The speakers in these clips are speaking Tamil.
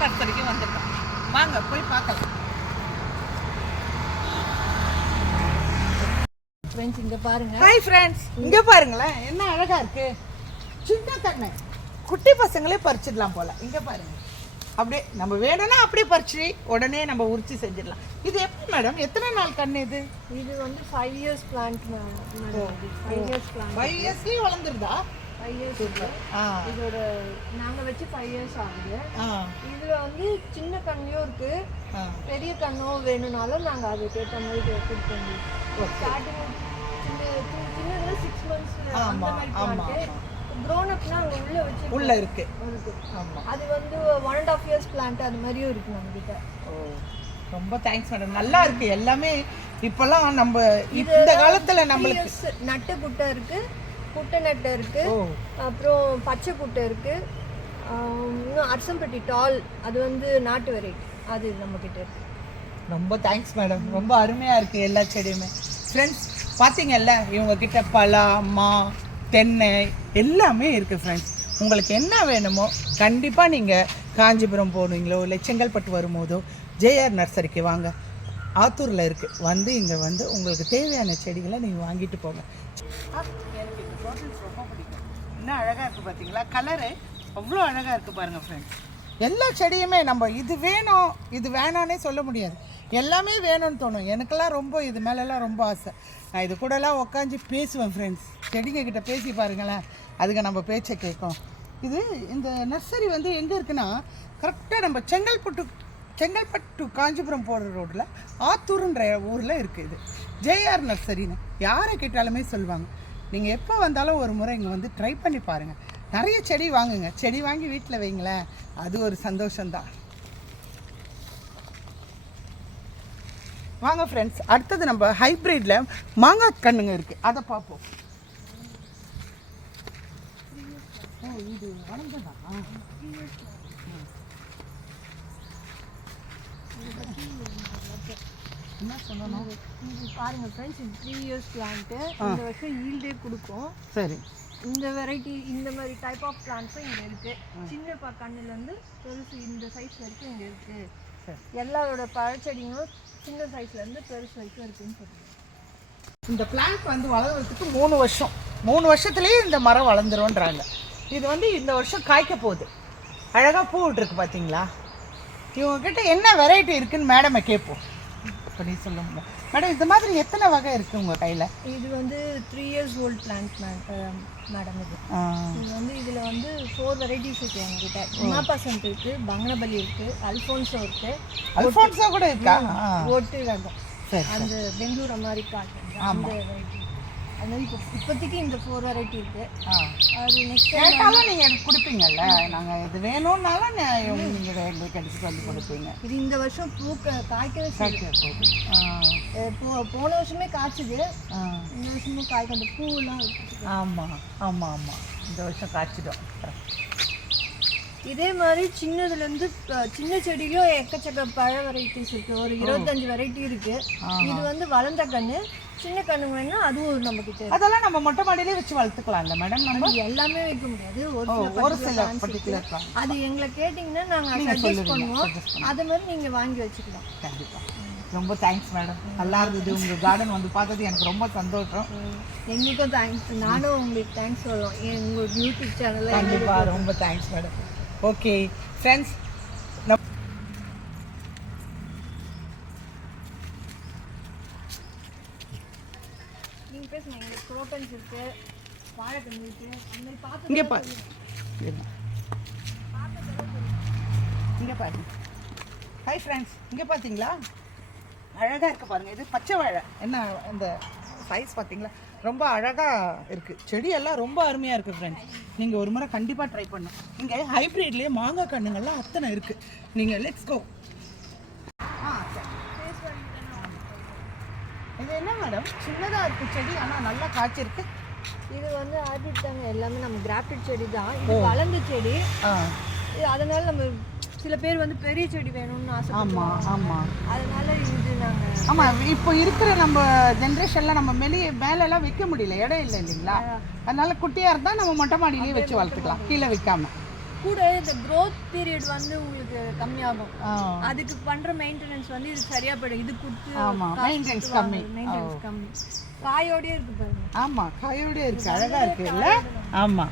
ஜேஆர் நர்சரிக்கு வந்துட்டோம். வாங்க போய் பார்க்கலாம். ஃப்ரெண்ட்ஸ் இங்கே பாருங்க. ஹாய் ஃப்ரெண்ட்ஸ், இங்கே பாருங்களேன் என்ன அழகா இருக்கு. சின்ன கண்ணு குட்டி பசங்களே பறிச்சிடலாம் போல. இங்கே பாருங்க, அப்படியே நம்ம வேணும்னா அப்படியே பறிச்சு உடனே நம்ம உரிச்சு செஞ்சிடலாம். இது எப்படி மேடம், எத்தனை நாள் கண்ணு இது? இது வந்து 5 years plant madam. 5 years plant. 5 இயர்ஸ்லயே வளர்ந்துருதா? 5 years இதோட நாங்கள் வச்சு 5 இயர்ஸ் ஆகுது. இதில் வந்து சின்ன கண்ணையும் இருக்கு, பெரிய கண்ணோ வேணும்னாலும் நாங்கள் அதுக்கேற்ற மாதிரி கொடுப்போம். ஸ்டார்டிங் சின்னதுல 6 months அந்த மாதிரி பிளான்ட். க்ரோன் அப்னா அங்கே உள்ள இருக்கு. அது வந்து 1.5 years பிளான்ட் அது மாதிரியும் இருக்கு நம்ம கிட்ட. ரொம்ப தேங்க்ஸ் மேடம், நல்லா இருக்கு எல்லாமே. இப்பெல்லாம் நம்ம இந்த காலத்துல நம்மளுக்கு நட்டு புட்டை இருக்கு, புட்டை நட்டை இருக்கு, அப்புறம் பச்சை புட்டை இருக்கு, இன்னும் அரசம்பட்டி டால் அது வந்து நாட்டு வெரைட்டி அது நம்ம கிட்ட இருக்கு. ரொம்ப தேங்க்ஸ் மேடம், ரொம்ப அருமையா இருக்கு எல்லா செடியுமே. ஃப்ரெண்ட்ஸ் பார்த்தீங்கல்ல, இவங்க கிட்ட பலா மா தென்னை எல்லாமே இருக்குது ஃப்ரெண்ட்ஸ். உங்களுக்கு என்ன வேணுமோ கண்டிப்பாக நீங்கள் காஞ்சிபுரம் போனீங்களோ இல்லை செங்கல்பட்டு வரும்போதோ ஜேஆர் நர்சரிக்கு வாங்க. ஆத்தூரில் இருக்குது. வந்து இங்கே வந்து உங்களுக்கு தேவையான செடிகளை நீங்கள் வாங்கிட்டு போங்க. எனக்கு இந்த பாட்டில்ஸ் ரொம்ப பிடிக்கும். இன்னும் அழகாக இருக்குது பார்த்தீங்களா, கலரு அவ்வளோ அழகாக இருக்குது பாருங்கள் ஃப்ரெண்ட்ஸ். எல்லா செடியுமே நம்ம இது வேணும் இது வேணான்னே சொல்ல முடியாது, எல்லாமே வேணும்னு தோணும். எனக்கெல்லாம் ரொம்ப இது மேலெல்லாம் ரொம்ப ஆசை. நான் இது கூடலாம் உட்காந்து பேசுவேன் ஃப்ரெண்ட்ஸ். செடிங்க கிட்ட பேசி பாருங்களேன், அதுக்கு நம்ம பேச்சை கேட்கும். இது இந்த நர்சரி வந்து எங்கே இருக்குன்னா, கரெக்டாக நம்ம செங்கல்பட்டு காஞ்சிபுரம் போகிற ரோட்டில் ஆத்தூருன்ற ஊரில் இருக்குது. இது ஜேஆர் நர்சரின்னு யாரை கேட்டாலுமே சொல்லுவாங்க. நீங்கள் எப்போ வந்தாலும் ஒரு முறை இங்கே வந்து ட்ரை பண்ணி பாருங்கள். நிறைய செடி வாங்குங்க, செடி வாங்கி வீட்டில் வைங்களேன், அது ஒரு சந்தோஷம்தான். வாங்க ஃப்ரெண்ட்ஸ், அடுத்தது நம்ம ஹைப்ரிட்டில் மாங்காய் கண்ணுங்க இருக்குது, அதை பார்ப்போம். இது வளர்ந்ததா? என்ன சொல்லணும் பாருங்க ஃப்ரெண்ட்ஸ், இது 3 years பிளான்ட்டு. இந்த வருஷம் ஈல்டே கொடுக்கும். சரி, இந்த வெரைட்டி இந்த மாதிரி டைப் ஆஃப் பிளான்ட்ஸும் இங்கே இருக்குது. சின்ன கண்ணுலேருந்து பெருசு இந்த சைஸ் வரைக்கும் இங்கே இருக்குது. எல்லாரோட பழச்செடிங்களும் சின்ன சைஸ்லேருந்து பெருசு வரைக்கும் இருக்குன்னு சொல்லுவாங்க. இந்த பிளான்ட் வந்து வளர்கிறதுக்கு 3 வருஷத்துலேயே இந்த மரம் வளர்ந்துரும்ன்றாங்க. இது வந்து இந்த வருஷம் காய்க்க போகுது. அழகாக பூ விட்டுருக்கு பார்த்தீங்களா. இவங்ககிட்ட என்ன வெரைட்டி இருக்குதுன்னு மேடமை கேட்போம். அப்படி சொல்லுங்க மேடம், இந்த மாதிரி எத்தனை வகை இருக்குது உங்கள் கையில்? இது வந்து 3 years old பிளான்ட் மேடம். இது வந்து இதில் வந்து 4 வெரைட்டிஸ் இருக்குது எங்ககிட்ட. உமாபசந்த் இருக்குது, பங்கனபலி இருக்குது, அல்ஃபோன்சோ இருக்குது. அல்ஃபோன்சோ கூட இருக்கா? ஒட்டு ரகம், அந்த பெங்களூர் அமெரிக்கா அந்த வெரைட்டி. அது மாதிரி இப்போதைக்கு இந்த 4 வெரைட்டி இருக்குது. அது நெக்ஸ்ட் கேட்டாலும் நீங்கள் எனக்கு கொடுப்பீங்கல்ல, நாங்கள் இது வேணும்னாலும் நீங்கள் எங்களுக்கு எடுத்துகிட்டு வந்து கொடுப்பீங்க. இது இந்த வருஷம் காய்க்கவே போன வருஷமே காய்ச்சுது, இந்த வருஷமும் காய்க்க அந்த பூவெல்லாம். ஆமாம் இந்த வருஷம் காய்ச்சிடும். இதே மாதிரி சின்னதுலேருந்து சின்ன செடியிலும் எக்கச்சக்க பழ வெரைட்டிஸ் இருக்குது. ஒரு 25 வெரைட்டி இருக்குது. இது வந்து வளர்ந்த கன்று. சின்ன கண்ணுங்க வேணா அதுவும் நம்ம கிட்ட. அதெல்லாம் நம்ம மொட்டை மாடியிலே வச்சு வளர்த்துக்கலாம்ல மேடம்? நம்ம எல்லாமே வைக்க முடியாது, ஒரு சில பர்டிகுலர். அது எங்களை கேட்டிங்கன்னா நாங்கள் சஜஸ்ட் பண்ணுவோம், அது மாதிரி நீங்கள் வாங்கி வச்சுக்கலாம். கண்டிப்பாக. ரொம்ப தேங்க்ஸ் மேடம், நல்லா இருந்தது. உங்கள் கார்டன் வந்து பார்த்தது எனக்கு ரொம்ப சந்தோஷம். எங்களுக்கும் தேங்க்ஸ். நானும் உங்களுக்கு தேங்க்ஸ் சொல்லுவோம், உங்கள் யூடியூப் சேனலில். கண்டிப்பாக ரொம்ப தேங்க்ஸ் மேடம். ஓகே ஃப்ரெண்ட்ஸ், நீங்கள் பேசுங்க. எங்களுக்கு குரோட்டன்ஸ் இருக்குது, வாழைக்கன்று இருக்குது, அந்த மாதிரி பார்த்து இங்கே பாரு, இங்கே பாருங்க. ஹாய் ஃப்ரெண்ட்ஸ், இங்கே பார்த்தீங்களா அழகாக இருக்குது பாருங்கள். இது பச்சை வாழை. என்ன இந்த சைஸ் பார்த்தீங்களா, ரொம்ப அழகாக இருக்குது. செடியெல்லாம் ரொம்ப அருமையாக இருக்குது ஃப்ரெண்ட்ஸ். நீங்கள் ஒரு முறை கண்டிப்பாக ட்ரை பண்ணணும். இங்கே ஹைப்ரிட்லேயே மாங்காய் கண்ணுங்கள்லாம் அத்தனை இருக்குது. நீங்கள் லெட்ஸ் கோ. இது என்ன மேடம், சின்னதாக இருக்குது செடி, ஆனால் நல்லா காய்ச்சிருக்கு. இது வந்து ஹைப்ரிட் தாங்க, எல்லாமே நம்ம கிராஃப்டட் செடி தான். இது வளர்ந்த செடி, அதனால நம்ம சில பேர் வந்து பெரிய செடி வேணும்னு ஆசைப்படுவாங்க. அதனால இது நாங்கள் இப்போ இருக்கிற நம்ம ஜென்ரேஷன்ல நம்ம மேலெல்லாம் வைக்க முடியல, இடம் இல்லை இல்லைங்களா? அதனால குட்டியாக இருந்தால் நம்ம மொட்டை மாடியிலேயே வச்சு வளர்த்துக்கலாம், கீழே வைக்காம. கூட இந்த growth பீரியட் வந்து உங்களுக்கு கம்மியாகும். அதுக்கு பண்ற மெயின்டெனன்ஸ் வந்து இது சரியா போயிடும். இது கொடுத்து மெயின்டெனன்ஸ் கம்மி. காயோடயே இருக்கு பாருங்க. ஆமா, காயோடயே இருக்கு. அழகா இருக்குல்ல? ஆமா,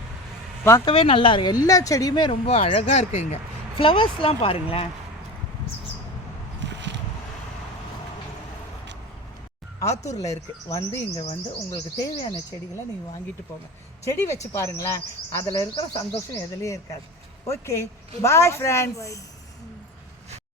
பார்க்கவே நல்லா இருக்கு. எல்லா செடியுமே ரொம்ப அழகா இருக்குங்க. ஃப்ளவர்ஸ்லாம் பாருங்களேன். ஆத்தூரில் இருக்குது. வந்து இங்கே வந்து உங்களுக்கு தேவையான செடிகளை நீங்கள் வாங்கிட்டு போங்க. செடி வச்சு பாருங்களேன், அதில் இருக்கிற சந்தோஷம் எதுலேயும் இருக்காது. Okay, bye friends.